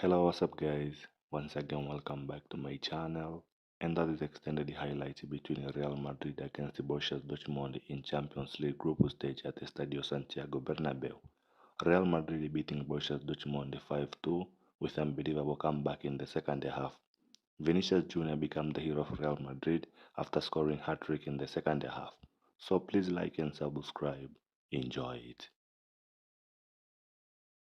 Hello, what's up, guys? Once again, welcome back to my channel. And that is extended highlights between Real Madrid against Borussia Dortmund in Champions League group stage at the Stadio Santiago Bernabeu. Real Madrid beating Borussia Dortmund 5-2 with unbelievable comeback in the second half. Vinicius Jr. became the hero of Real Madrid after scoring hat-trick in the second half. So please like and subscribe. Enjoy it.